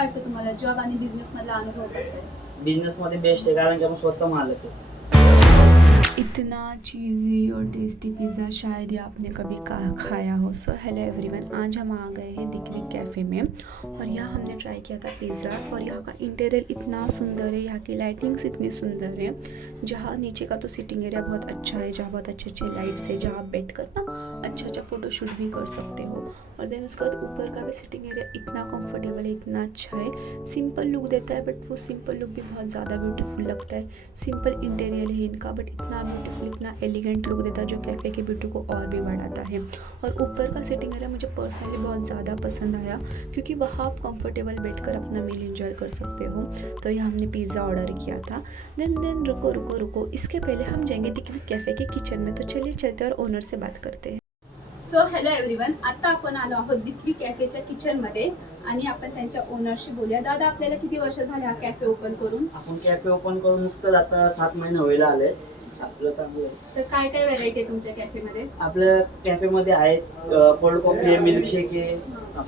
काय वाटतं तुम्हाला जॉब आणि बिझनेस मधला अनुभव कसा आहे? बिझनेस मध्ये बेस्ट है, कारण कि हम स्वतः मालक है। इतना चीज़ी और टेस्टी पिज़्ज़ा शायद ही आपने कभी खाया हो। सो हेलो एवरीवन, आज हम आ गए हैं दिकवी कैफ़े में और यहाँ हमने ट्राई किया था पिज़्ज़ा। और यहाँ का इंटीरियर इतना सुंदर है, यहाँ की लाइटिंग्स इतनी सुंदर है। जहाँ नीचे का तो सिटिंग एरिया बहुत अच्छा है, जहाँ बहुत अच्छे अच्छे लाइट्स है, जहाँ आप बैठ कर ना अच्छा फ़ोटोशूट भी कर सकते हो। और देन उसके बाद ऊपर का भी सिटिंग एरिया इतना कंफर्टेबल है, इतना अच्छा है। सिंपल लुक देता है, बट वो सिंपल लुक भी बहुत ज़्यादा ब्यूटीफुल लगता है। सिंपल इंटीरियर है इनका, बट इतना ब्यूटीफुल, इतना एलिगेंट लुक देता है जो कैफ़े के ब्यूटी को और भी बढ़ाता है। और ऊपर का सिटिंग एरिया मुझे पर्सनली बहुत ज़्यादा पसंद आया, क्योंकि वहाँ आप कंफर्टेबल बैठकर अपना मील एंजॉय कर सकते हो। तो यहाँ हमने पिज़्ज़ा ऑर्डर किया था। देन रुको, इसके पहले हम जाएंगे दिकवी कैफ़े के किचन में। तो चलिए चलते और ओनर से बात करते हैं। सो हॅलो एव्हरीवन, आता आपण आलो आहोत दिकवी कॅफेच्या किचनमध्ये आणि आपण त्यांच्या ओनरशी बोलूया. दादा, आपल्याला किती वर्ष झाले हा कॅफे ओपन करून? आपण कॅफे ओपन करून नुकतंच आता 7 महिने व्हायला आले. आपलं चांगलं आहे. तर काय काय व्हरायटी आहे तुमच्या कॅफेमध्ये? आपल्या कॅफेमध्ये आहेत कोल्ड कॉफी आहे, मिल्कशेक आहे,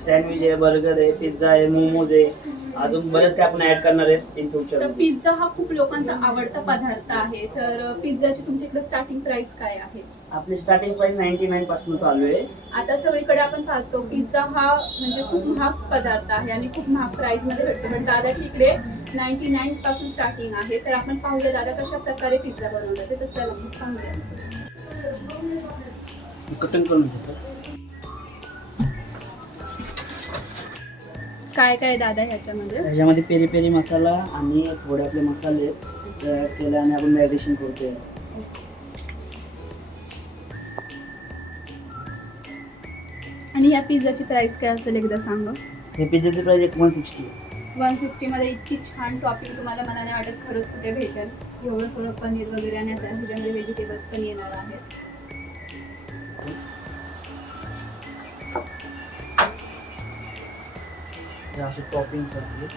सँडविच आहे, बर्गर आहे, पिझ्झा आहे, मोमोज आहे, अजून बरेच काही आपण ऍड करणार आहेत इन फ्युचर. तर पिझ्झा हा खूप लोकांचा आवडता पदार्थ आहे, तर पिझ्झाची तुमच्याकडे स्टार्टिंग प्राइस काय आहे? आपली स्टार्टिंग प्राइस 99 पासून चालू आहे. आता सगळीकडे आपण पाहतो पिझ्झा हा म्हणजे खूप महाग पदार्थ आहे आणि खूप महाग प्राइस मध्ये भेटतो, पण दादाची इकडे 99 पासून स्टार्टिंग आहे. तर आपण पाहूया दादा कशा प्रकारे पिझ्झा बनवला ते. तर चला मग पाहूया. कटिंग करून घेतो. काय काय दादा ह्याच्यामध्ये? पेरी पेरी मसाला आणि थोडे आपले मसाले ऍड केले आणि आपण मॅरिनेशन करतोय. आणि या पिझ्झाची प्राइस काय असेल एकदा सांगा. हे पिझ्झाची प्राइस 160. 160 मध्ये इतकी छान टॉपिंग तुम्हाला मला नाही वाटत खरंच कुठे भेटेल. एवढं सगळं पनीर वगैरे आणि आता ह्याच्यामध्ये व्हेजिटेबल्स पण येणार आहेत. असे टॉपिंग्स आहेत.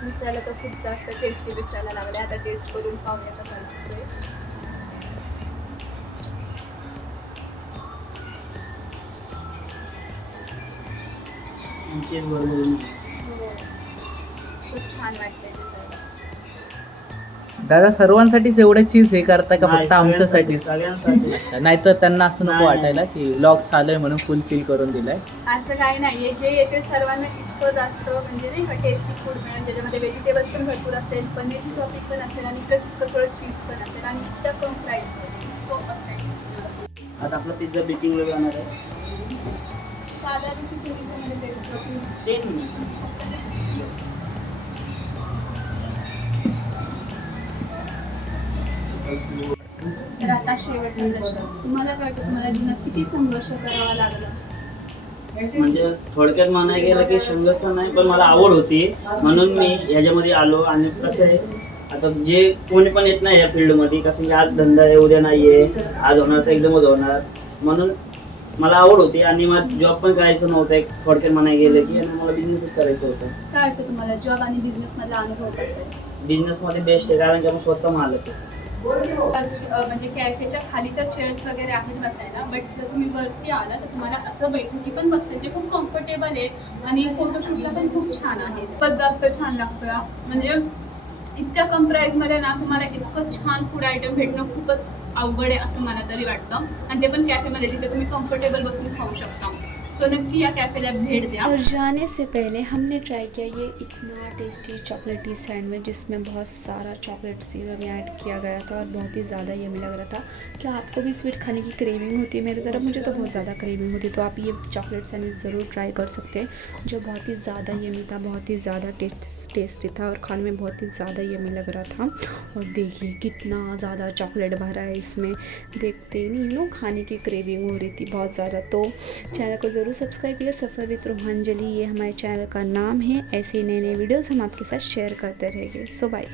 दिसायला तर खूप जास्त टेस्टी दिसायला लागले. आता टेस्ट करून पाहूया कसा लागतोय. चीज बर्गर खूप छान वाटतंय दिसायला. दादा, सर्वांसाठीच एवढं चीज हे करता का नाही, फक्त आमच्यासाठीच? सगळ्यांसाठी. अच्छा, नाहीतर त्यांना असं नको नाही. वाटायला की व्लॉग चालू आहे म्हणून फुल फिल करून दिलाय. असं काही नाहीये, जे येते सर्वांना इतकं जास्त म्हणजे नाही का टेस्टी फूड मिळेल, ज्याच्यामध्ये व्हेजिटेबल्स पण भरपूर असेल, पनीरची टॉपिक पण असेल आणि प्लस थोडं चीज पण असेल आणि इतक्या कम प्राईसमध्ये. आता आपला पिझ्झा बेकिंगला जाणार आहे. साधारण किती मिनिटांमध्ये टेस्ट होईल? 10 मिनिट. तर आता शेवटचा प्रश्न, तुम्हाला काय वाटतं तुम्हाला जीवनात किती संघर्ष करावा लागला? म्हणजे थोडक्यात म्हणायला गेलं की संघर्ष नाही, पण मला आवड होती म्हणून मी ह्याच्यामध्ये आलो. आणि कसं आहे, आता जे कोणी पण येत नाही या फील्डमध्ये, कसं की आज धंदा आहे उद्या नाही आहे, आज होणार तर एकदमच होणार. म्हणून मला आवड होती आणि मला जॉब पण करायचं नव्हतं. एक थोडक्यात म्हणायला गेलं की आणि मला बिझनेसच करायचं होतं. काय वाटतं तुम्हाला जॉब आणि बिझनेस मधला अनुभव कसा आहे? बिझनेसमध्ये बेस्ट आहे, कारण की आपण स्वतः मालक आहे. म्हणजे कॅफेच्या खाली तर चेअर्स वगैरे आहेत बसायला, बट जर तुम्ही वरती आला तर तुम्हाला असं बैठकी पण बसते जे खूप कम्फर्टेबल आहे आणि फोटोशूटला पण खूप छान आहे. खूपच जास्त छान लागतं. म्हणजे इतक्या कम प्राईसमध्ये ना तुम्हाला इतकं छान फूड आयटम भेटणं खूपच अवघड आहे असं मला तरी वाटतं. आणि ते पण कॅफेमध्ये जिथे तुम्ही कम्फर्टेबल बसून खाऊ शकता. सो नक्की या कैफेला भेट द्या. और जाने से पहले हमने ट्राई किया ये इतना टेस्टी चॉकलेटी सैंडविच, जिसमें बहुत सारा चॉकलेट सिरप ऐड किया गया था और बहुत ही ज़्यादा यमी लग रहा था. क्या आपको भी स्वीट खाने की क्रेविंग होती है? मेरी तरफ मुझे तो बहुत ज़्यादा क्रेविंग होती, तो आप ये चॉकलेट सैंडविच ज़रूर ट्राई कर सकते हैं, जो बहुत ही ज़्यादा यमी था, बहुत ही ज़्यादा टेस्टी था और खाने में बहुत ही ज़्यादा यमी लग रहा था. और देखिए कितना ज़्यादा चॉकलेट भरा है इसमें, देखते ही नहीं खाने की क्रेविंग हो रही थी बहुत ज़्यादा. तो चैनल को ज़रूर सब्सक्राइब कीजिए. सफ़र विद रूहांजलि, ये हमारे चैनल का नाम है. ऐसे नए नए वीडियोस हम आपके साथ शेयर करते रहेंगे. So bye.